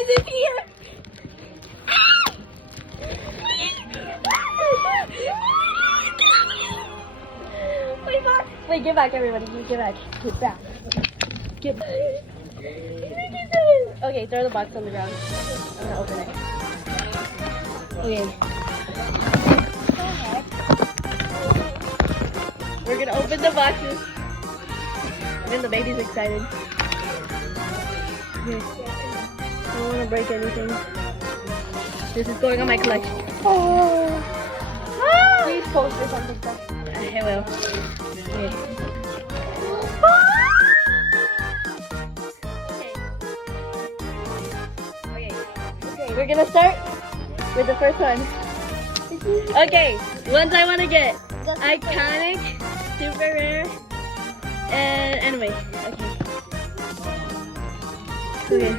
guys in here. Wait, get back, everybody. Get back. Get back. Get back. Okay, throw the box on the ground. I'm gonna open it. Okay. We're gonna open the boxes. And then the baby's excited. Okay. I don't wanna break anything. This is going on my collection. Oh. Please post this on TikTok. I will. Okay. Okay, we're gonna start with the first one. Okay, ones I wanna get. Iconic, super rare, and anime. Okay.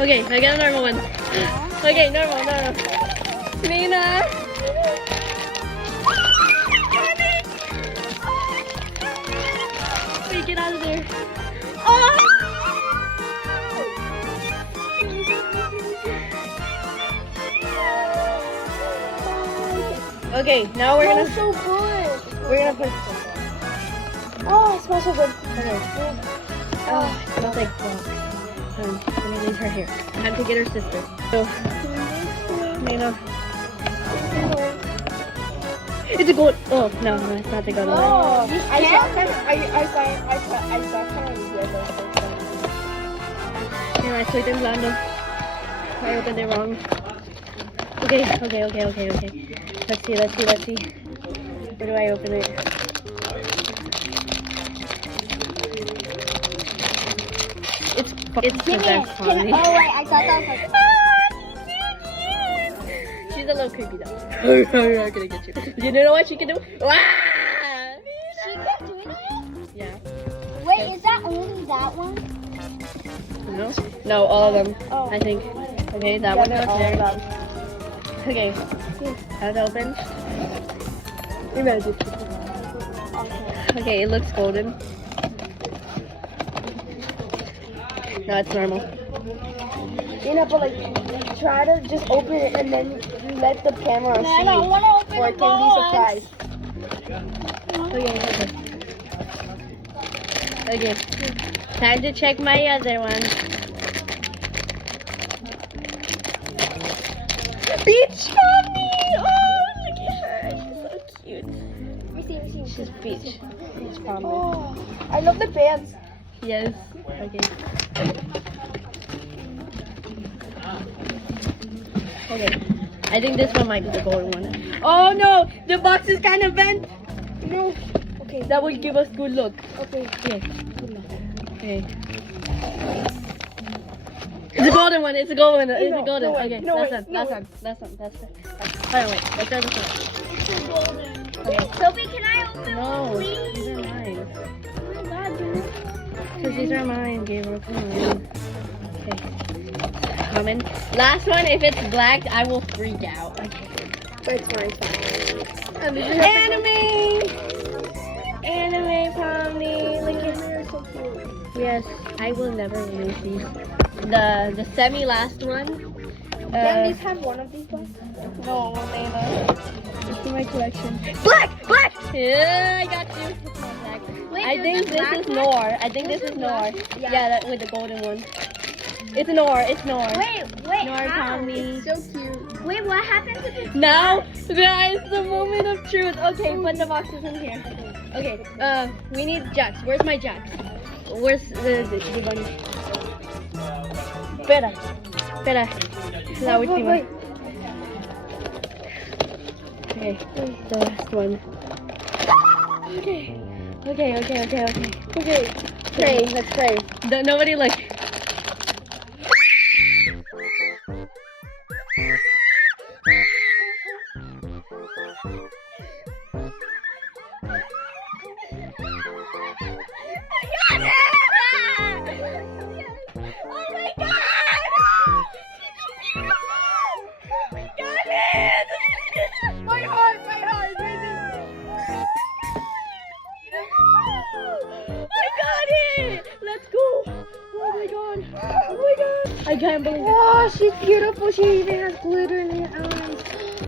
Okay, I got a normal one. Okay, normal. Nina. Wait, get out of there. Oh! Okay, now we're gonna. So good. We're gonna put. Oh, it smells so good. Okay. Oh, it smells like milk. I'm gonna leave her here. Time to get her sister. So, Nina. It's a gold. Oh no, it's not the gold one. Oh, I saw kind of Here, I put in blando. I opened it wrong. Okay. Let's see. Where do I open it? It's the best, Pomni. Oh wait, I thought that was like... She's a little creepy though. I'm not gonna get you. You know what she can do? Wow! She kept doing it? Yeah. Wait, is that only that one? No, all of them. Oh. I think. Okay, that one goes there. Okay. How's it open? Imagine. Okay, it looks golden. No, it's normal. You know, but like, try to just open it and then let the camera see. I don't want to open it. Or it can be surprised. Okay. Time to check my other one. Beach Pomni! Oh, look at her. She's so cute. She's Beach. Beach Pomni. Oh, I love the bands. Yes. Okay. Okay. I think this one might be the golden one. Oh no! The box is kind of bent! No. Okay. That will give us good luck. Okay. Okay. It's a golden one. It's a golden one. It's a golden. Okay. Last one. Hold on, wait. Let's try this one. Okay. Sophie, can I open No, one, please? these are mine. Oh my god, dude. Because these are mine, Gabriel. Come on. Okay. Coming. Last one. If it's black, I will freak out. Okay. But it's fine. Anime, Pomni. Look at her. So cute. Yes, I will never release these. The semi last one. Can these have one of these ones? No, they don't. It's in my collection. Black! Yeah, I got you. It's not black. Wait, I think this is Noir. I think this is Noir. Yeah, that with the golden one. It's Noir. Wait, Noir, how? Pomni. It's so cute. Wait, what happened to this? Now, guys, the moment of truth. Okay, put the boxes in here. Okay, we need jacks. Where's my jacks? Where's the bunny? Espera. La última. Wait. Okay, the last one. Okay. Let's pray. Nobody look. I can't believe it. Oh, she's beautiful. She even has glitter in her eyes.